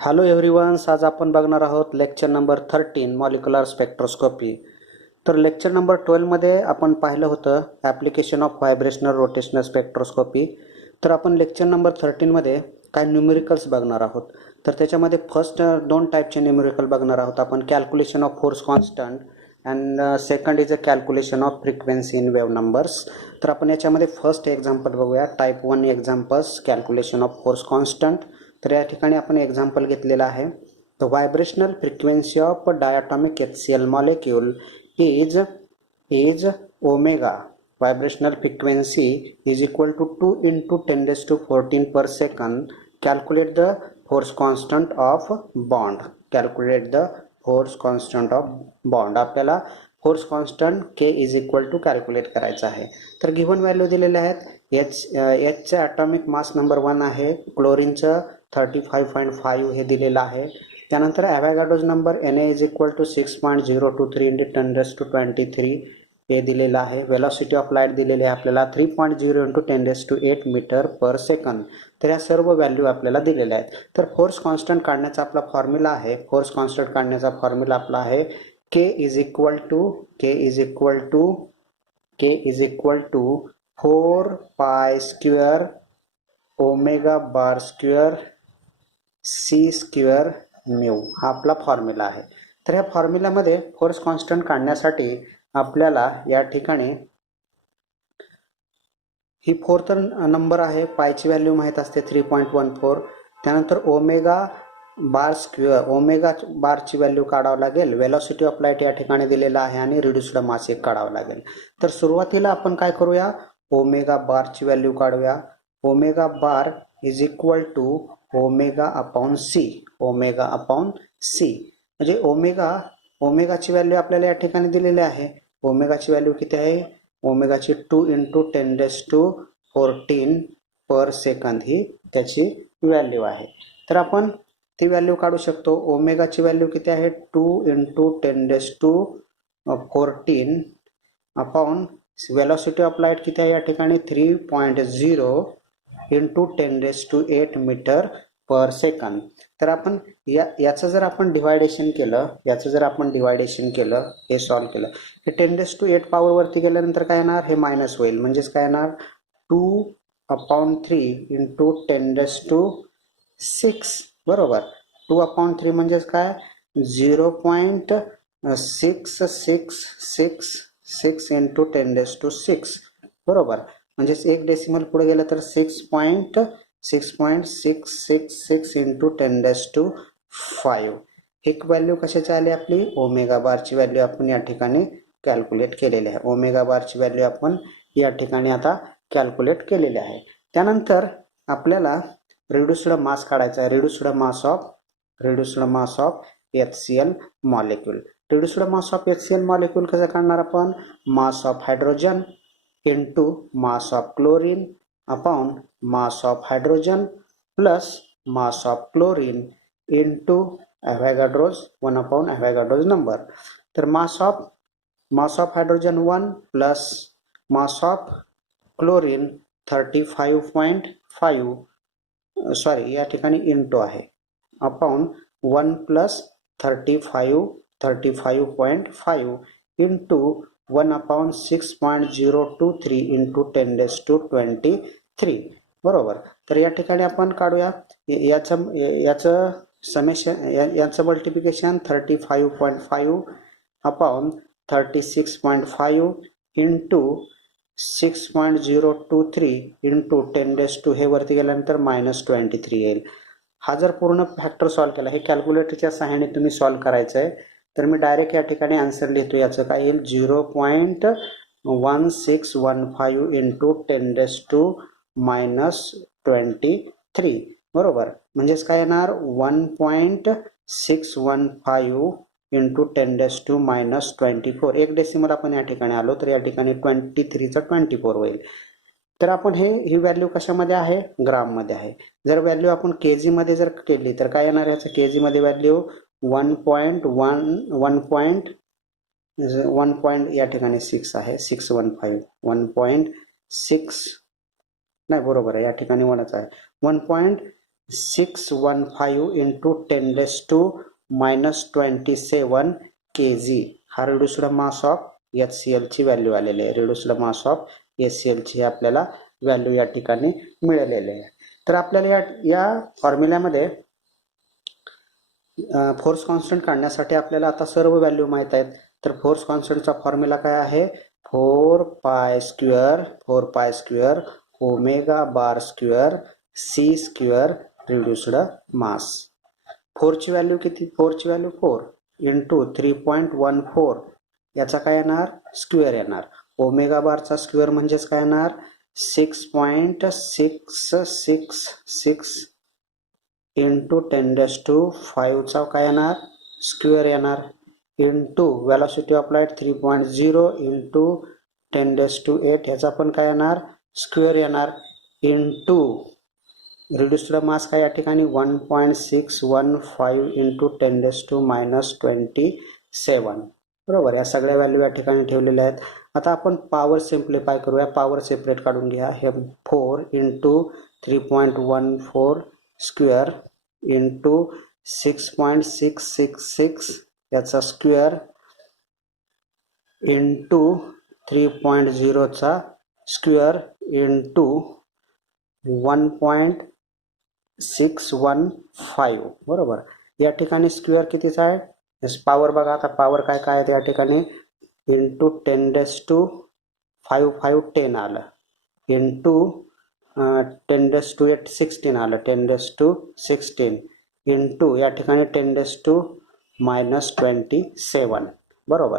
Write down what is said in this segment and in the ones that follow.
Hello everyone's, आज आपण बघणार आहोत लेक्चर नंबर 13 मॉलिक्युलर स्पेक्ट्रोस्कोपी. तर लेक्चर नंबर 12 मध्ये आपण पाहिलं होतं application of vibrational rotational spectroscopy. तर आपण लेक्चर नंबर 13 मध्ये काय न्यूमेरिकल्स बघणार आहोत. तर त्याच्यामध्ये फर्स्ट दोन टाईपचे न्यूमेरिकल बघणार आहोत आपण, calculation of force constant and second is a calculation of frequency in wave numbers. तर आपण याच्यामध्ये फर्स्ट एक्झाम्पल बघूया, type 1 examples calculation of force constant. तर या ठिकाणी आपण एक्झाम्पल घेतलेला आहे. The vibrational frequency of diatomic HCl molecule is omega. Vibrational frequency is equal to 2 into 10 raised to 14 per second. Calculate the force constant of bond. Calculate the force constant of bond. आपल्याला force constant k is equal to calculate करायचं आहे. तर given value दिलेले आहेत. एचचे atomic mass number 1 आहे, क्लोरीनचं 35.5 हे दिलेलं आहे. त्यानंतर Avogadro's number Na is equal to 6.023 into 10 raise to 23 हे दिलेलं आहे. वेलॉसिटी ऑफ लाईट दिलेली आहे आपल्याला 3.0 into 10 raise to 8 metre per second. तर या सर्व व्हॅल्यू आपल्याला दिलेल्या आहेत. तर फोर्स कॉन्स्टंट काढण्याचा आपला फॉर्म्युला आहे, फोर्स कॉन्स्टंट काढण्याचा फॉर्म्युला आपला आहे के is equal to 4 pi square omega bar square c square mu हा आपला फॉर्म्युला आहे. तर या फॉर्म्युल्यामध्ये फोर्स कॉन्स्टंट काढण्यासाठी आपल्याला या ठिकाणी ही फोर्थ नंबर आहे, पायची व्हॅल्यू माहीत असते 3.14. त्यानंतर ओमेगा बारची व्हॅल्यू काढावं लागेल. वेलॉसिटी ऑफ लाईट या ठिकाणी दिलेला आहे आणि रिड्युस्ड मास एक काढावं लागेल. तर सुरुवातीला आपण काय करूया, ओमेगा बारची व्हॅल्यू काढूया. Omega bar is equal to omega upon c. म्हणजे ओमेगाची व्हॅल्यू आपल्याला या ठिकाणी दिलेली आहे. ओमेगाची व्हॅल्यू किती आहे, ओमेगाची 2 into 10 raise to 14 per second ही त्याची व्हॅल्यू आहे. तर आपण ती व्हॅल्यू काढू शकतो. ओमेगाची व्हॅल्यू किती आहे, 2 into 10 raise to 14 upon velocity of light किती आहे या ठिकाणी 3.0 into 10 raise to 8 metre per second. तर आपण याचं जर आपण डिवायडेशन केलं, हे सॉल्व्ह केलं, हे 10 रेज टू 8 पॉवर वरती गेल्यानंतर काय येणार, हे मायनस होईल. म्हणजेच काय येणार 2/3 इंटू 10 रेज टू 6 बरोबर. 2/3 म्हणजेच काय 0.666 इंटू 10 रेज टू 6 बरोबर. म्हणजेच एक डेसिमल पुढे गेलं तर 6.666 इंटू 10 रेज टू 5. एक व्हॅल्यू कशाची आली आपली, ओमेगा बारची व्हॅल्यू आपण या ठिकाणी कॅल्क्युलेट केलेली आहे. ओमेगा बारची व्हॅल्यू आपण या ठिकाणी आता कॅल्क्युलेट केलेली आहे. त्यानंतर आपल्याला रिड्युस्ड मास काढायचा आहे, reduced mass of HCl molecule. Reduced mass of HCl molecule कसं काढणार आपण, mass of hydrogen into mass of chlorine upon mass of hydrogen plus mass of chlorine into Avogadro's 1 upon Avogadro's number. तर mass of hydrogen 1 plus mass of chlorine 35.5 sorry या ठिकाणी into आहे upon 1 plus 35.5 into 1 upon 6.023 into 10 raise to 23 बरोबर. तर या ठिकाणी आपण काढूया याचं समेशन, याचं multiplication 35.5 upon 36.5 into 6.023 into 10 raise to हे वरती गेल्यानंतर -23 येईल. हा जर पूर्ण फॅक्टर सॉल्व्ह केला, हे कॅल्क्युलेटरच्या सहाय्याने तुम्ही सॉल्व्ह करायचं आहे. तर मी डायरेक्ट या ठिकाणी आन्सर लिहितो. याचं काय येईल 0.1615 इंटू 10 रेज टू -23 बरोबर. म्हणजेच काय येणार 1.615 इंटू 10 रेज टू -24. एक डेसिमल आपण या ठिकाणी आलो तर या ठिकाणी 23चा 24 होईल. तर आपण ही व्हॅल्यू कशामध्ये आहे, ग्राममध्ये आहे. जर व्हॅल्यू आपण केजी मध्ये जर केली तर काय येणार, याचं केजी मध्ये व्हॅल्यू 1 या ठिकाणी 6 आहे, 615 1.6 नाही बरोबर आहे, या ठिकाणी 1च आहे, 615 इंटू 10⁻⁻27 kg हा रिड्युस्ड मास ऑफ HCl ची व्हॅल्यू आलेली आहे. रिड्युस्ड मास ऑफ HCl ची आपल्याला व्हॅल्यू या ठिकाणी मिळालेली आहे. तर आपल्याला या फॉर्म्युल्यामध्ये फोर्स कॉन्स्टंट काढण्यासाठी आपल्याला आता सर्व व्हॅल्यू माहीत आहेत. तर फोर्स कॉन्स्टंटचा फॉर्म्युला काय आहे? 4π² omega bar square C square reduced mass. 4ची व्हॅल्यू किती? 4ची व्हॅल्यू 4 इंटू 3.14 याचा काय येणार? स्क्वेअर येणार. ओमेगा बारचा स्क्वेअर म्हणजेच काय येणार? 6.666 इंटू 10⁵ चा काय येणार? स्क्वेअर येणार. Into velocity of light 3.0 into 10⁸ ह्याचा पण काय येणार? स्क्वेअर येणार. इंटू रिड्युस्ड मास काय या ठिकाणी 1.615 इंटू 10⁻⁻27. बरोबर. या सगळ्या व्हॅल्यू या ठिकाणी ठेवलेल्या आहेत. आता आपण पॉवर सिम्प्लिफाय करूया. पॉवर सेपरेट काढून घ्या. हे 4 इंटू 3.14 स्क्वेअर इंटू 6.666 याचा स्क्वेअर इंटू 3.0 चा स्क्वेअर इंटू 1.615. बरोबर. या ठिकाणी स्क्वेअर कितीचा आहे? पॉवर बघा. आता पॉवर काय काय आहे या ठिकाणी? इंटू 10⁵ आलं इंटू 10⁸ 16 आलं. 10⁻16 इंटू या ठिकाणी 10⁻⁻27. बरोबर.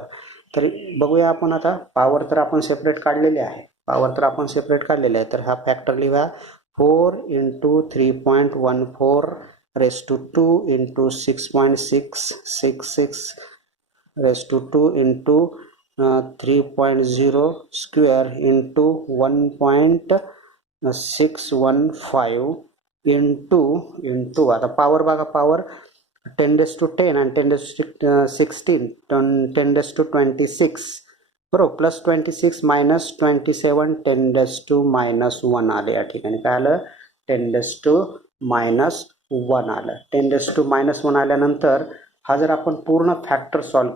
तर बघूया आपण आता. पॉवर तर आपण सेपरेट काढलेली आहे. तर हा फॅक्टर लिहा. 4 into 3.14 raise to 2 into 6.666 raise to 2 into 3.0 square into 1.615 into आता पॉवर बघा. पॉवर 10⁻10 आणि 10⁻16 10⁻26 बरोबर. प्लस 26 मायनस 27 10⁻⁻1 आलं. या ठिकाणी काय आलं? 10⁻⁻1 आलं. 10⁻⁻1 आल्यानंतर हा जर आपण पूर्ण फॅक्टर सॉल्व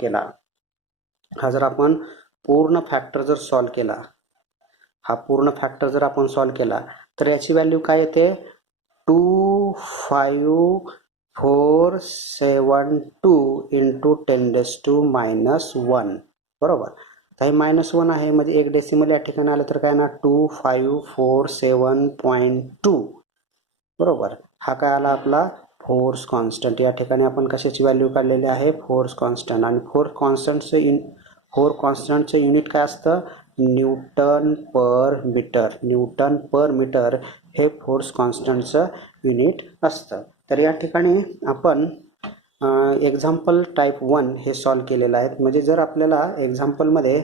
केला, तर याची व्हॅल्यू काय येते? 25472 इंटू 10⁻⁻1. बरोबर. तर हे -1 आहे म्हणजे एक डेसिमल या ठिकाणी आलं तर काय ना 2547.2. बरोबर. हा काय आला आपला? Force constant. या ठिकाणी आपण कशाची व्हॅल्यू काढलेली आहे? Force constant. आणि फोर्स कॉन्स्टंटचं युनिट काय असतं? न्यूटन पर मीटर हे फोर्स कॉन्स्टंटचं युनिट असतं. तर या ठिकाणी आपण एक्झाम्पल टाईप 1 हे सॉल्व केलेलं आहे. म्हणजे जर आपल्याला एक्झाम्पलमध्ये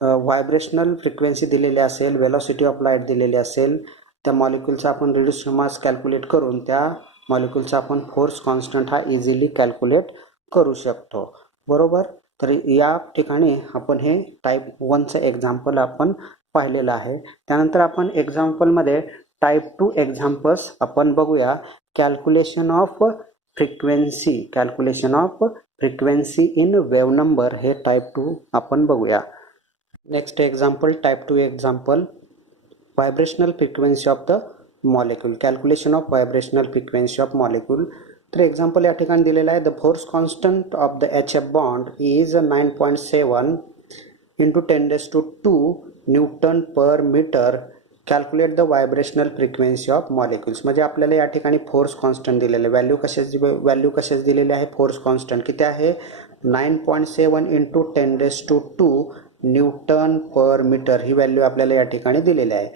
व्हायब्रेशनल फ्रिक्वेन्सी दिलेली असेल, वेलॉसिटी ऑफ लाईट दिलेली असेल, त्या मॉलिक्यूलचा आपण रिड्युस्ड मास कॅल्क्युलेट करून त्या मॉलिक्यूलचा आपण फोर्स कॉन्स्टंट हा इझिली कॅल्क्युलेट करू शकतो. बरोबर. तर या ठिकाणी आपण हे टाईप 1चं एक्झाम्पल आपण पाहिलेलं आहे. त्यानंतर आपण एक्झाम्पलमध्ये टाईप 2 एक्झाम्पल्स आपण बघूया. Calculation of frequency in wave number हे टाईप 2 आपण बघूया. Next example type 2 example vibrational frequency of the molecule. Calculation of vibrational frequency of molecule. तर एक्झाम्पल या ठिकाणी दिलेलं आहे. The force constant of the HF bond is 9.7 into 10⁻² newton per metre. Calculate the vibrational frequency of molecules. म्हणजे आपल्याला या ठिकाणी force constant दिलेले. व्हॅल्यू कशाच दिलेली आहे? फोर्स कॉन्स्टंट किती आहे? 9.7 इंटू 10⁻² न्यूटन पर मीटर ही व्हॅल्यू आपल्याला या ठिकाणी दिलेली आहे.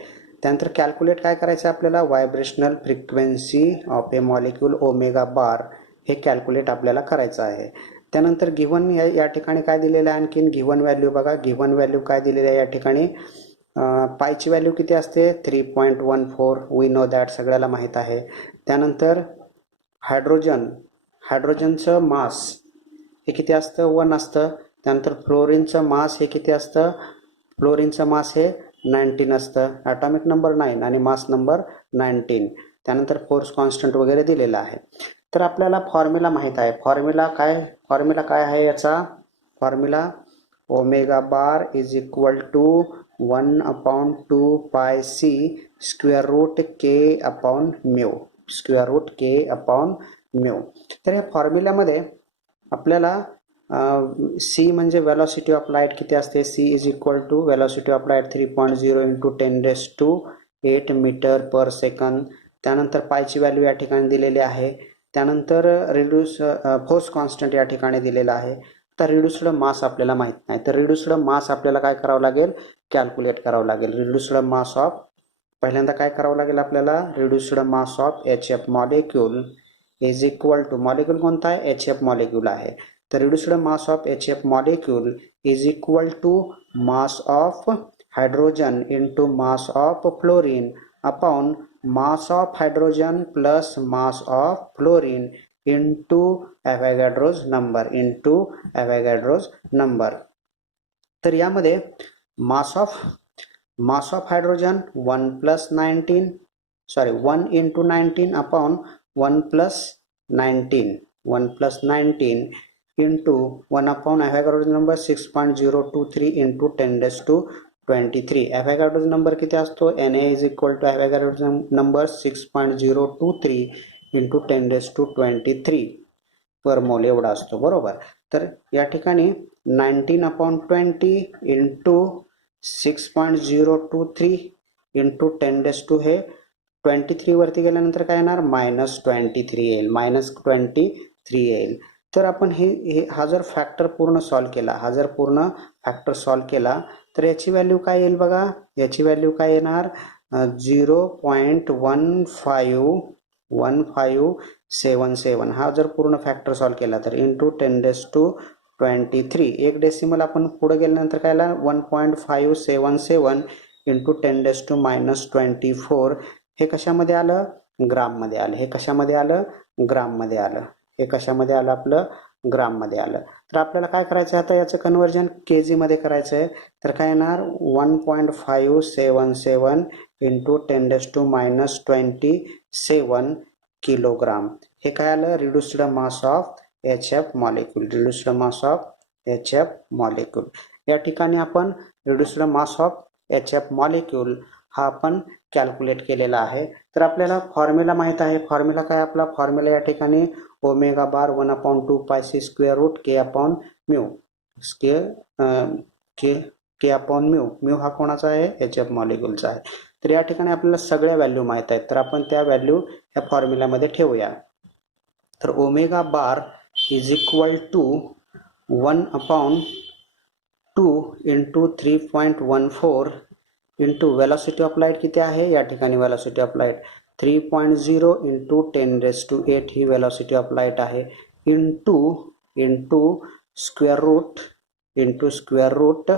त्यानंतर कॅल्क्युलेट काय करायचं आपल्याला? Vibrational frequency of a molecule omega bar हे कॅल्क्युलेट आपल्याला करायचं आहे. त्यानंतर गिव्हन या ठिकाणी काय दिलेलं आहे? आणखीन गिव्हन व्हॅल्यू बघा. गिव्हन व्हॅल्यू काय दिलेली आहे या ठिकाणी? पायची व्हॅल्यू किती असते? 3.14. वी नो दॅट, सगळ्याला माहीत आहे. त्यानंतर हायड्रोजनचं मास हे किती असतं? 1 असतं. त्यानंतर फ्लोरीनचं मास हे किती असतं? फ्लोरीनचं मास हे 19 असतं. ॲटॉमिक नंबर 9 आणि मास नंबर 19. त्यानंतर फोर्स कॉन्स्टंट वगैरे दिलेला आहे. तर आपल्याला फॉर्म्युला माहीत आहे. फॉर्म्युला काय आहे याचा? Formula omega bar is equal to 1/2 pi c square root k upon mu, square root k upon mu. तर या फॉर्म्युल्यामध्ये आपल्याला सी म्हणजे वेलॉसिटी ऑफ लाईट किती असते? C is equal to velocity of light 3.0 into 10⁸ metre per second. त्यानंतर पायची value या ठिकाणी दिलेली आहे. त्यानंतर फोर्स कॉन्स्टंट या ठिकाणी दिलेला आहे. तर रिड्युस्ड मास आपल्याला माहित नाही, तर रिड्युस्ड मास आपल्याला काय करावं लागेल? कॅल्क्युलेट करावं लागेल. रिड्युस्ड मास ऑफ, पहिल्यांदा काय करावं लागेल आपल्याला? Reduced mass of HF molecule is equal to, molecule कोणता आहे? HF मॉलिक्यूल आहे. तर reduced mass of HF molecule is equal to mass of hydrogen into mass of fluorine upon mass of hydrogen plus mass of fluorine into Avogadro's number. तर यामध्ये mass of hydrogen 1 into 19 upon 1 plus 19 into 1 upon Avogadro's number 6.023 into 10⁻23. Avogadro's number किती असतो? Na is equal to Avogadro's number 6.023 into 10⁻23 per mole एवढा असतो, बरोबर. तर या ठिकाणी 19/20 इंटू 6.023 इंटू 10⁻23 वरती गेल्यानंतर काय येणार? -23 येईल. तर आपण हा जर फॅक्टर पूर्ण सॉल्व केला, तर याची व्हॅल्यू काय येईल बघा? याची व्हॅल्यू काय येणार? 0.1577. हा जर पूर्ण फॅक्टर सॉल्व केला तर इंटू 10⁻23. एक डेसिमल आपण पुढे गेल्यानंतर काय आला? 1.577 इंटू 10⁻24. हे कशामध्ये आलं? ग्राममध्ये आलं. हे कशामध्ये आलं? ग्राममध्ये आलं. तर आपल्याला काय करायचं आहे आता? याचं कन्व्हर्जन केजी मध्ये करायचं आहे. तर काय येणार? 1.577 इंटू 10⁻27 किलोग्राम. हे काय आलं? Reduced mass of HF molecule. या ठिकाणी आपण reduced mass of HF molecule हा आपण कॅल्क्युलेट केलेला आहे. तर आपल्याला फॉर्म्युला माहित आहे. फॉर्म्युला काय आपला? फॉर्म्युला या ठिकाणी ओमेगा बार 1/2 pi c square root k upon mu. के अपॉन म्यू हा कोणाचा आहे? HF मॉलिक्यूलचा आहे. तर या ठिकाणी आपल्याला सगळ्या व्हॅल्यू माहित आहेत, तर आपण त्या व्हॅल्यू या फॉर्म्युल्यामध्ये ठेवूया. तर omega bar is equal to 1/2 into 3.14 into velocity of light किती आहे? या ठिकाणी वेलॉसिटी ऑफ लाईट 3.0 इंटू 10⁸ ही वेलॉसिटी ऑफ लाईट आहे. Into square root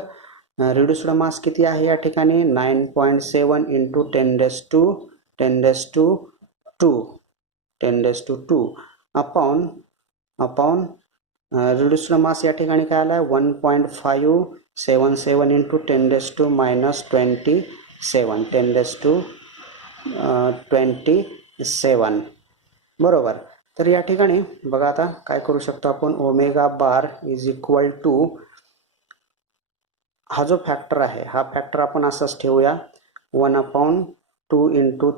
reduced mass किती आहे या ठिकाणी? 9.7 इंटू 10⁻2 अपॉन रिड्युस्ड मास या ठिकाणी काय आला? 1.577 इंटू 10⁻27 बरोबर. तर या ठिकाणी बघा आता काय करू शकतो आपण? Omega bar is equal to, हा जो फॅक्टर आहे हा फॅक्टर आपण असाच ठेवूया. 1/2 इंटू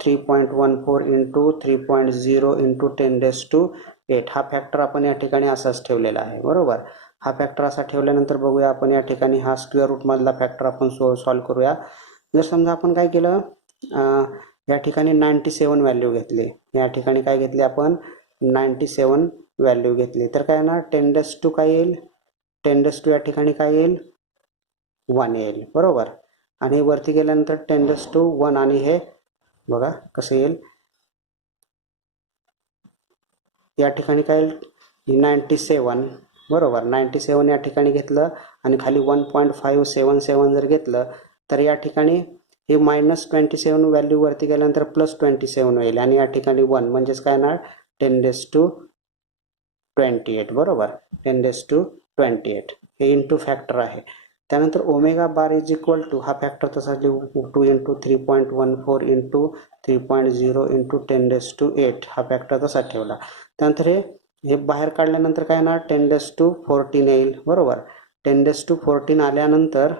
3.14 इंटू 3.0 इंटू 10⁻8 हा फॅक्टर आपण या ठिकाणी असाच ठेवलेला आहे, बरोबर. हा फॅक्टर असा ठेवल्यानंतर बघूया आपण या ठिकाणी हा स्क्वेअर रूट मधला फॅक्टर आपण सॉल्व्ह करूया. जर समजा आपण काय केलं, या ठिकाणी 97 व्हॅल्यू घेतली, या ठिकाणी काय घेतली आपण? 97 व्हॅल्यू घेतली. तर काय येणार? 10⁻2 काय येईल? 10⁻2 या ठिकाणी काय येईल? 1 येईल, बरोबर. आणि वरती गेल्यानंतर 10⁻1 आणि हे बघा कसं येईल. या ठिकाणी काय येईल? 97 बरोबर. 97 या ठिकाणी घेतलं आणि खाली 1.577 जर घेतलं तर या ठिकाणी हे -27 व्हॅल्यू वरती गेल्यानंतर +27 होईल आणि या ठिकाणी 1 म्हणजेच काय येणार? 10⁻28 बरोबर. 10⁻28 हे इंटू फॅक्टर आहे. त्यानंतर omega bar is equal to, हा फॅक्टर तसा लिहू 2 × 3.14 × 3.0 × 10⁸ हा फॅक्टर तसा ठेवला. त्यानंतर हे बाहेर काढल्यानंतर काय येणार 10⁻14 येईल बरोबर. 10⁻14 आल्यानंतर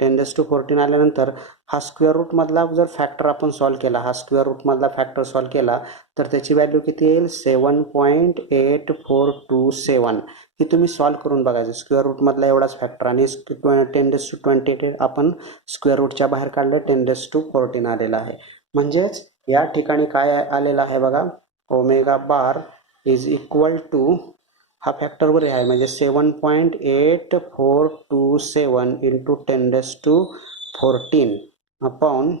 10⁻14 आल्यानंतर हा स्क्वेअर रूट मधला जर फॅक्टर आपण सॉल्व्ह केला, हा स्क्वेअर रूट मधला फॅक्टर सॉल्व्ह केला तर त्याची व्हॅल्यू किती येईल 7.8427. ही तुम्ही सॉल्व्ह करून बघायचं. स्क्वेअर रूट मधला एवढाच फॅक्टर आणि 10⁻28 आपण स्क्वेअर रूटच्या बाहेर काढले 10⁻14 आलेला आहे. म्हणजेच या ठिकाणी काय आलेला आहे बघा, omega bar is equal to, हा फॅक्टर वर आहे म्हणजे 7.8427 × 10⁻14 अपॉन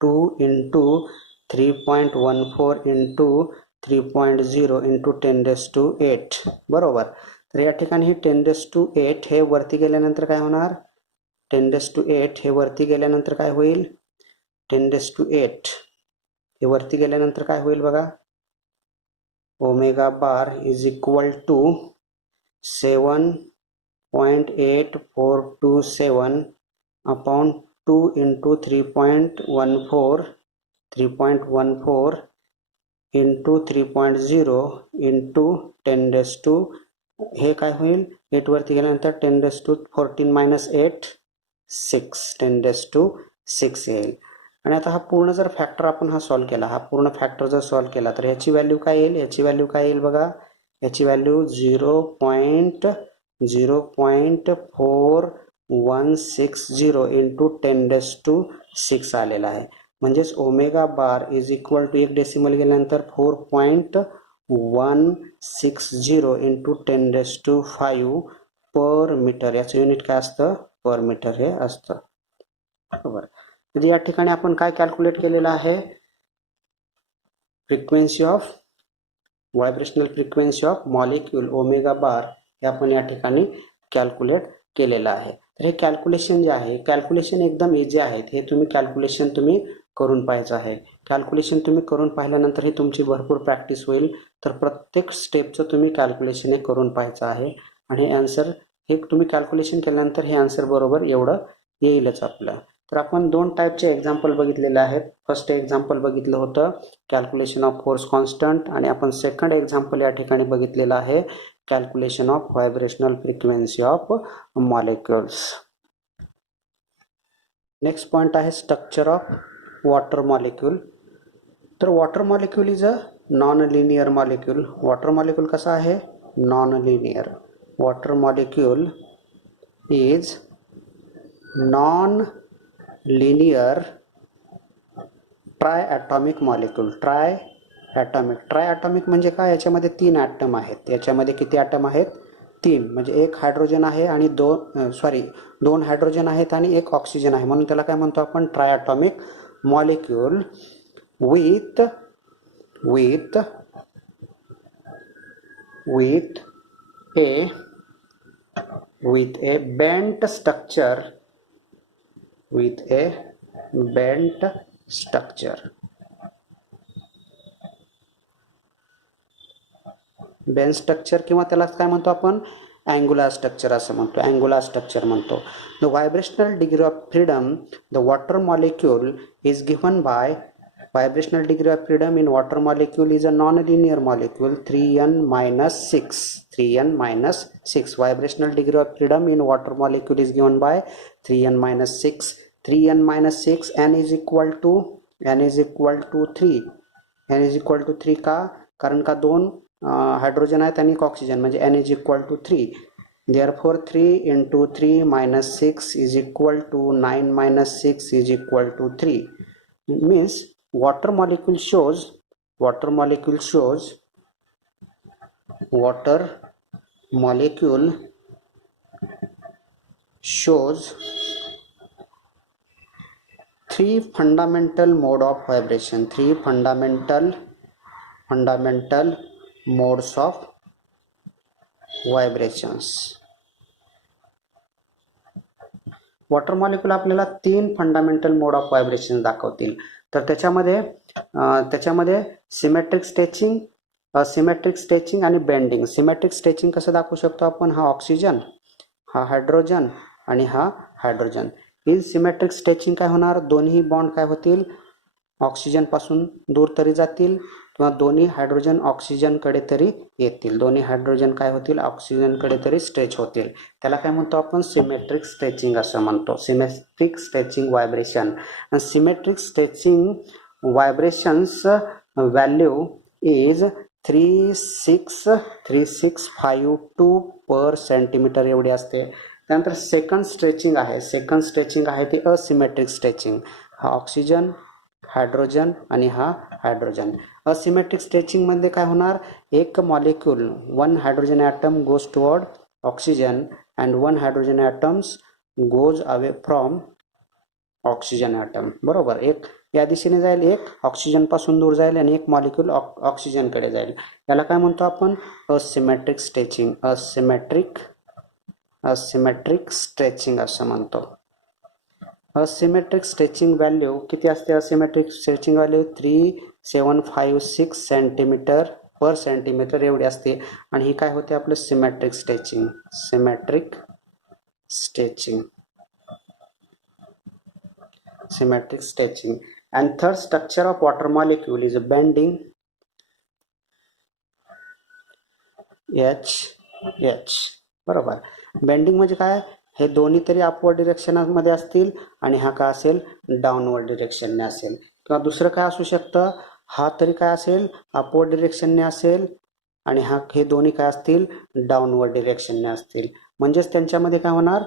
2 × 3.14 × 3.0 × 10⁸ बरोबर. तर या ठिकाणी 10⁸ हे वरती गेल्यानंतर काय होणार, 10⁸ हे वरती गेल्यानंतर काय होईल, 10⁸ हे वरती गेल्यानंतर काय होईल बघा, omega bar is equal to 7.8427 upon 2 × 3.14 × 3.0 × 10⁻, हे काय होईल 8 वरती गेल्यानंतर 10⁻14 - 8 6 10⁻6 येईल. आणि आता हा पूर्ण जर फॅक्टर आपण हा सॉल्व्ह केला, हा पूर्ण फॅक्टर जर सॉल्व्ह केला तर ह्याची व्हॅल्यू काय येईल, ह्याची व्हॅल्यू काय येईल बघा, ह्याची व्हॅल्यू 0.4160 × 10⁻6 आलेला आहे. म्हणजेच omega bar is equal to, एक डेसिमल गेल्यानंतर 4.160 × 10⁻5 पर मीटर. याचं युनिट काय असतं, पर मीटर हे असतं बरोबर. म्हणजे या ठिकाणी आपण काय कॅल्क्युलेट केलेलं आहे, frequency of vibrational frequency of molecule omega bar हे आपण या ठिकाणी कॅल्क्युलेट केलेलं आहे. तर हे कॅल्क्युलेशन जे आहे, कॅल्क्युलेशन एकदम इझी आहेत. हे तुम्ही कॅल्क्युलेशन तुम्ही करून पाहायचं आहे. कॅल्क्युलेशन तुम्ही करून पाहिल्यानंतर ही तुमची भरपूर प्रॅक्टिस होईल. तर प्रत्येक स्टेपचं तुम्ही कॅल्क्युलेशन हे करून पाहायचं आहे आणि हे आन्सर हे तुम्ही कॅल्क्युलेशन केल्यानंतर हे आन्सर बरोबर एवढं येईलच आपलं. तर आपण दोन टाईपचे एक्झाम्पल बघितलेले आहेत. फर्स्ट एक्झाम्पल बघितलं होतं कॅल्क्युलेशन ऑफ फोर्स कॉन्स्टंट आणि आपण सेकंड एक्झाम्पल या ठिकाणी बघितलेलं आहे calculation of vibrational frequency of molecules. Next point आहे स्ट्रक्चर ऑफ वॉटर मॉलिक्यूल. तर water molecule is a non linear molecule. Water molecule कसा आहे, non linear. Water molecule is non linear triatomic molecule. Triatomic म्हणजे काय, याच्यामध्ये 3 item आहेत. याच्यामध्ये किती ॲटम आहेत, 3. म्हणजे एक हायड्रोजन आहे आणि 2 हायड्रोजन आहेत आणि एक ऑक्सिजन आहे, म्हणून त्याला काय म्हणतो आपण triatomic molecule with a bent structure, with a bent structure. Bent structure किंवा त्याला काय म्हणतो आपण अँग्युलर स्ट्रक्चर असं म्हणतो, अँग्युलर स्ट्रक्चर म्हणतो. The vibrational degree of freedom the water molecule is given by vibrational degree of freedom in water molecule is a non-linear molecule 3n-6. 3n-6 vibrational degree of freedom in water molecule is given by 3n-6. 3n-6 n is equal to 3. n is equal to 3 का, कारण का 2 hydrogen आहेत आणि एक oxygen, म्हणजे n is equal to 3. therefore 3 × 3 - 6 is equal to 9 - 6 is equal to 3. means water molecule shows 3 fundamental mode of vibration, 3 fundamental modes of vibrations. Water molecule आपल्याला 3 fundamental mode of vibration दाखवतील. तर त्याच्यामध्ये symmetric stretching आणि bending. Symmetric stretching कसं दाखवू शकतो आपण, हा ऑक्सिजन, हा हायड्रोजन आणि हा हायड्रोजन. इन सिमेट्रिक स्ट्रेचिंग काय होणार, दोन्ही बॉन्ड काय होतील, ऑक्सिजनपासून दूर तरी जातील किंवा दोन्ही हायड्रोजन ऑक्सिजनकडे तरी येतील. दोन्ही हायड्रोजन काय होतील, ऑक्सिजनकडे तरी स्ट्रेच होतील. त्याला काय म्हणतो आपण, सिमेट्रिक स्ट्रेचिंग असं म्हणतो. Symmetric stretching vibration. Symmetric stretching vibrations value is 36352 per centimetre एवढी असते. त्यानंतर सेकंड स्ट्रेचिंग आहे. सेकंड स्ट्रेचिंग आहे ती असिमेट्रिक स्ट्रेचिंग. हा ऑक्सिजन, हायड्रोजन आणि हा हायड्रोजन. असिमेट्रिक स्ट्रेचिंगमध्ये काय होणार, एक molecule, one hydrogen atom goes toward oxygen and one hydrogen atoms goes away from oxygen atom. बरोबर, एक या दिशेने जाईल, एक ऑक्सिजनपासून दूर जाईल आणि एक मॉलिक्यूल ऑक्सिजनकडे जाईल. याला काय म्हणतो आपण, असिमेट्रिक स्ट्रेचिंग. असिमेट्रिक स्ट्रेचिंग असं म्हणतो. असिमेट्रिक स्ट्रेचिंग व्हॅल्यू किती असते, असिमेट्रिक स्ट्रेचिंग व्हॅल्यू 3756 सेंटीमीटर पर सेंटीमीटर एवढी असते. आणि ही काय होते आपलं symmetric stretching. Symmetric stretching. Symmetric stretching. And third structure of water molecule is bending. H. बरोबर. बेंडिंग म्हणजे काय, हे दोन्ही तरी अपवर्ड डिरेक्शनमध्ये असतील आणि हा काय असेल, डाऊनवर्ड डिरेक्शनने असेल. किंवा दुसरं काय असू शकतं, हा तरी काय असेल, अपवर्ड डिरेक्शनने असेल आणि हे दोन्ही काय असतील, डाऊनवर्ड डिरेक्शनने असतील. म्हणजेच त्यांच्यामध्ये काय होणार,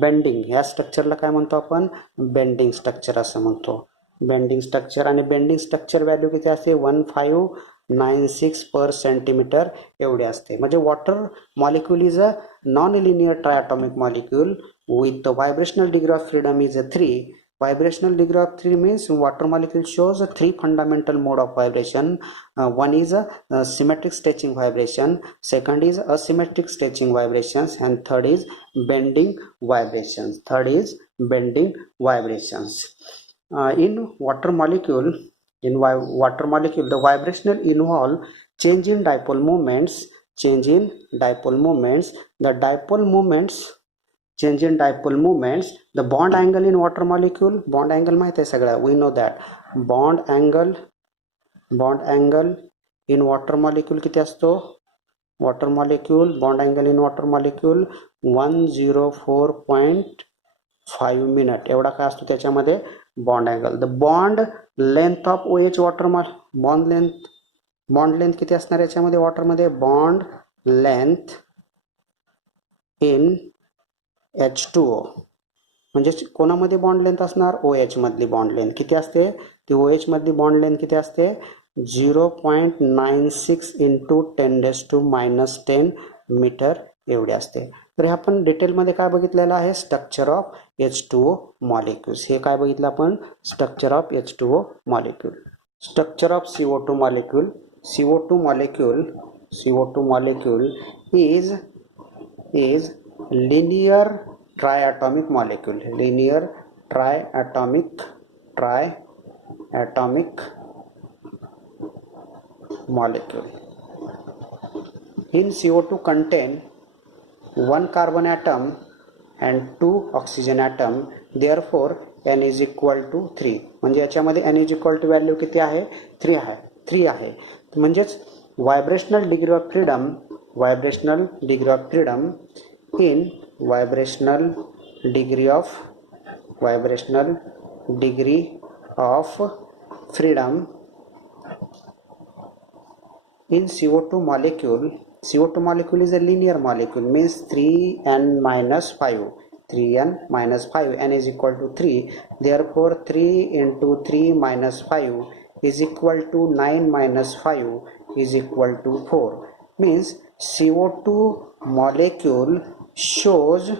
बेंडिंग. ह्या स्ट्रक्चरला काय म्हणतो आपण, बेंडिंग स्ट्रक्चर असं म्हणतो. Bending structure. आणि बेंडिंग स्ट्रक्चर व्हॅल्यू किती असते, 1596 पर सेंटीमीटर एवढे असते. म्हणजे water molecule is a non linear triatomic molecule with the vibrational degree of freedom is 3. Vibrational degree of 3 means water molecule shows 3 fundamental mode of vibration. One is a symmetric stretching vibration, second is asymmetric stretching vibrations, and third is bending vibrations. In water molecule, the vibrational involve change in dipole moments. The dipole moments, change in dipole moments. The bond angle in water molecule, bond angle माहित आहे सगळ्या, we know that. bond angle in water molecule किती असतो, bond angle in water molecule 104.5 minute एवढा काय असतो त्याच्यामध्ये bond angle. The bond length of OH water bond length किती असणार याच्यामध्ये वॉटरमध्ये, बॉन्ड लेंथ इन H2O. म्हणजे कोणामध्ये बॉन्ड लेंथ असणार, OH मधली बॉन्ड लेंथ किती असते, ती OH मधली बॉन्ड लेंथ किती असते, 0.96 इंटू 10⁻⁻10 मीटर एवढी असते. तर हे आपण डिटेलमध्ये काय बघितलेलं आहे, स्ट्रक्चर ऑफ H2O मॉलिक्युल्स. हे काय बघितलं आपण, structure of H2O molecule. Structure of CO2 molecule. CO2 molecule is linear triatomic molecule. In CO2 contain 1 carbon atom and 2 oxygen atom, therefore n is equal to 3. म्हणजे याच्यामध्ये n is equal to value किती आहे, 3 आहे. म्हणजेच vibrational degree of freedom in vibrational degree of freedom in CO2 molecule. CO2 molecule is a linear molecule, means 3n-5, n is equal to 3. Therefore 3 into 3 minus 5 is equal to 9 minus 5 is equal to 4. Means CO2 molecule shows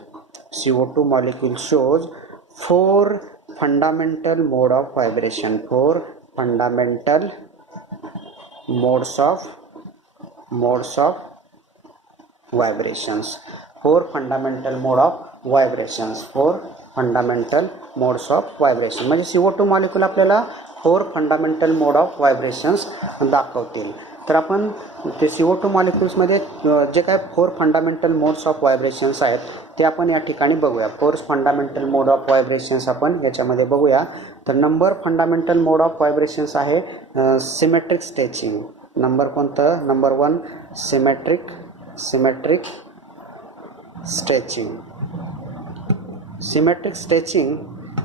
4 fundamental mode of vibration. 4 fundamental modes of vibrations. 4 fundamental mode of vibrations. 4 fundamental modes of vibration. म्हणजे CO2 molecule आपल्याला 4 fundamental mode of vibrations दाखवतील. तर आपण ते CO2 मॉलिक्युल्समध्ये जे काय 4 fundamental modes of vibrations आहेत ते आपण या ठिकाणी बघूया. 4 फंडामेंटल मोड ऑफ व्हायब्रेशन्स आपण याच्यामध्ये बघूया. तर number fundamental mode of vibrations आहे सिमेट्रिक स्ट्रेचिंग. नंबर कोणतं? Number 1 symmetric stretching. Symmetric stretching.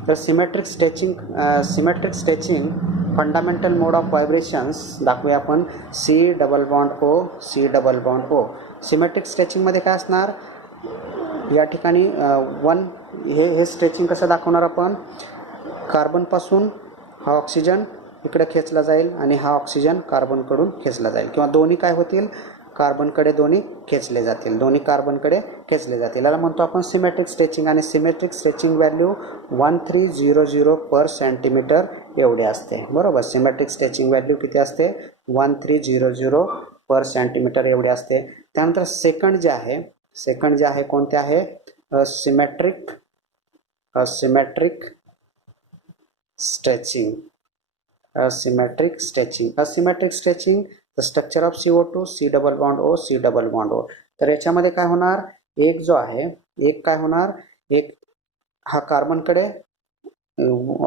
तर symmetric stretching fundamental mode of vibrations दाखवूया आपण C double bond O. Symmetric स्ट्रेचिंगमध्ये काय असणार? या ठिकाणी 1 हे स्ट्रेचिंग कसं दाखवणार आपण? कार्बनपासून हा ऑक्सिजन इकडे खेचला जाईल आणि हा ऑक्सिजन कार्बनकडून खेचला जाईल, किंवा दोन्ही काय होतील? कार्बनकडे दोन्ही खेचले जातील. याला म्हणतो आपण सिमेट्रिक स्ट्रेचिंग. आणि सिमेट्रिक स्ट्रेचिंग व्हॅल्यू 1300 पर सेंटीमीटर एवढे असते. बरोबर. सिमेट्रिक स्ट्रेचिंग व्हॅल्यू किती असते? 1300 पर सेंटीमीटर एवढे असते. त्यानंतर सेकंड जे आहे कोणते आहे? Symmetric stretching. the structure of CO2 C double bond O. तर याच्यामध्ये काय होणार? एक हा कार्बनकडे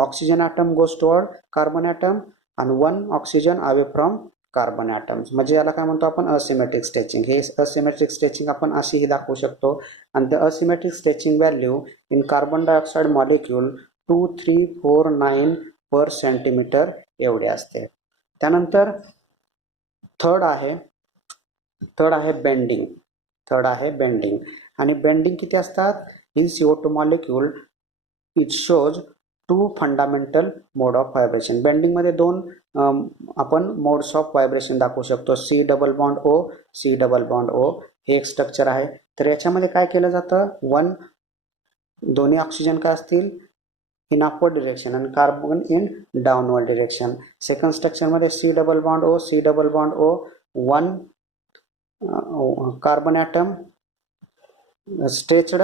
oxygen atom goes toward carbon atom आणि 1 oxygen away from carbon atoms. म्हणजे याला काय म्हणतो आपण? Asymmetric stretching. हे असिमेट्रिक स्ट्रेचिंग आपण अशीही दाखवू शकतो. आणि the asymmetric stretching value in carbon dioxide molecule 2349 per centimetre एवढे असते. त्यानंतर थर्ड आहे बेंडिंग. आणि बेंडिंग किती असतात? In CO2 molecule it shows 2 fundamental mode of vibration. बेंडिंगमध्ये 2 आपण मोड्स ऑफ व्हायब्रेशन दाखवू शकतो. C डबल बॉन्ड O हे एक स्ट्रक्चर आहे. तर याच्यामध्ये काय केलं जातं? 1 दोन्ही ऑक्सिजन काय असतील? इन अपवर्ड डिरेक्शन आणि carbon in downward direction. Second स्ट्रक्चरमध्ये C double bond O 1 carbon atom stretched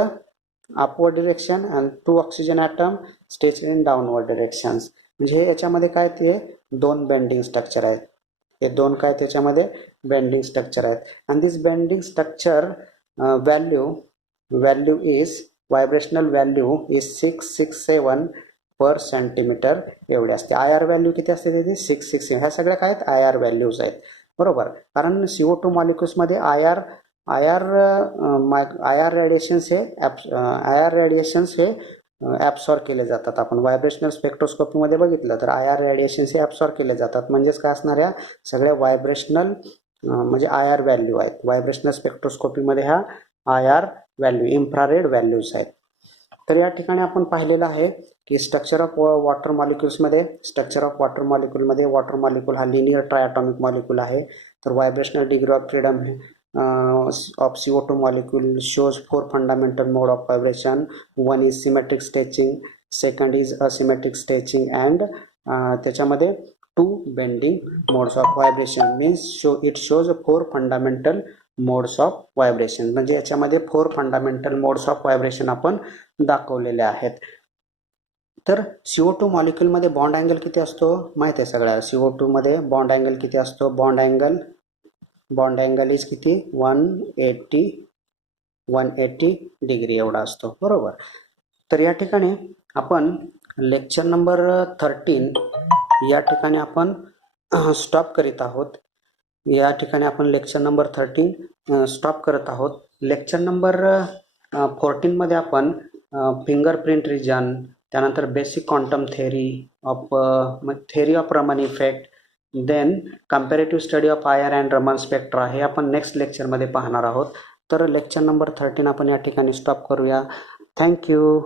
upward direction and 2 oxygen atom stretched in downward directions. म्हणजे याच्यामध्ये काय? ते 2 बेंडिंग स्ट्रक्चर आहेत. हे 2 काय त्याच्यामध्ये? बेंडिंग स्ट्रक्चर आहेत. आणि this bending structure value is vibrational value is 667 per centimetre एवढे असते. IR व्हॅल्यू किती असते त्याची? 667. ह्या सगळ्या काय आहेत? IR व्हॅल्यूज आहेत. बरोबर. कारण CO2 मॉलिक्युल्समध्ये IR रेडिएशन्स हे ॲब्सॉर्ब केले जातात. आपण व्हायब्रेशनल स्पेक्ट्रोस्कोपीमध्ये बघितलं तर IR रेडिएशन्स हे ॲब्सॉर्ब केले जातात. म्हणजेच काय असणार? या सगळ्या व्हायब्रेशनल म्हणजे IR व्हॅल्यू आहेत. व्हायब्रेशनल स्पेक्ट्रोस्कोपीमध्ये ह्या IR व्हॅल्यू इन्फ्रारेड व्हॅल्यूज आहेत. तर या ठिकाणी आपण पाहिलेलं आहे की स्ट्रक्चर ऑफ वॉटर मॉलिक्युल्समध्ये वॉटर मॉलिक्यूल हा लिनियर ट्रायटॉमिक मॉलिक्यूल आहे. तर vibrational degree of freedom of CO2 molecule shows 4 fundamental mode of vibration. One is symmetric stretching, second is asymmetric stretching, and त्याच्यामध्ये 2 bending modes of vibration. Means it shows 4 fundamental modes of vibration. म्हणजे याच्यामध्ये 4 fundamental modes of vibration आपण दाखवलेले आहेत. तर CO2 मॉलिक्यूलमध्ये bond angle किती असतो माहिती आहे सगळ्या? CO2 मध्ये बॉन्ड अँगल किती असतो? बॉन्ड अँगल इज किती? 180 डिग्री एवढा असतो. बरोबर. तर या ठिकाणी आपण लेक्चर नंबर 13 या ठिकाणी आपण स्टॉप करीत आहोत. लेक्चर नंबर 13 स्टॉप करत आहोत. लेक्चर नंबर 14 मध्ये आपण फिंगरप्रिंट रिजन, त्यानंतर basic quantum theory of Raman effect, then comparative study of IR and Raman spectra हे आपण नेक्स्ट लेक्चरमध्ये पाहणार आहोत. तर लेक्चर नंबर 13 आपण या ठिकाणी स्टॉप करूया. थँक्यू.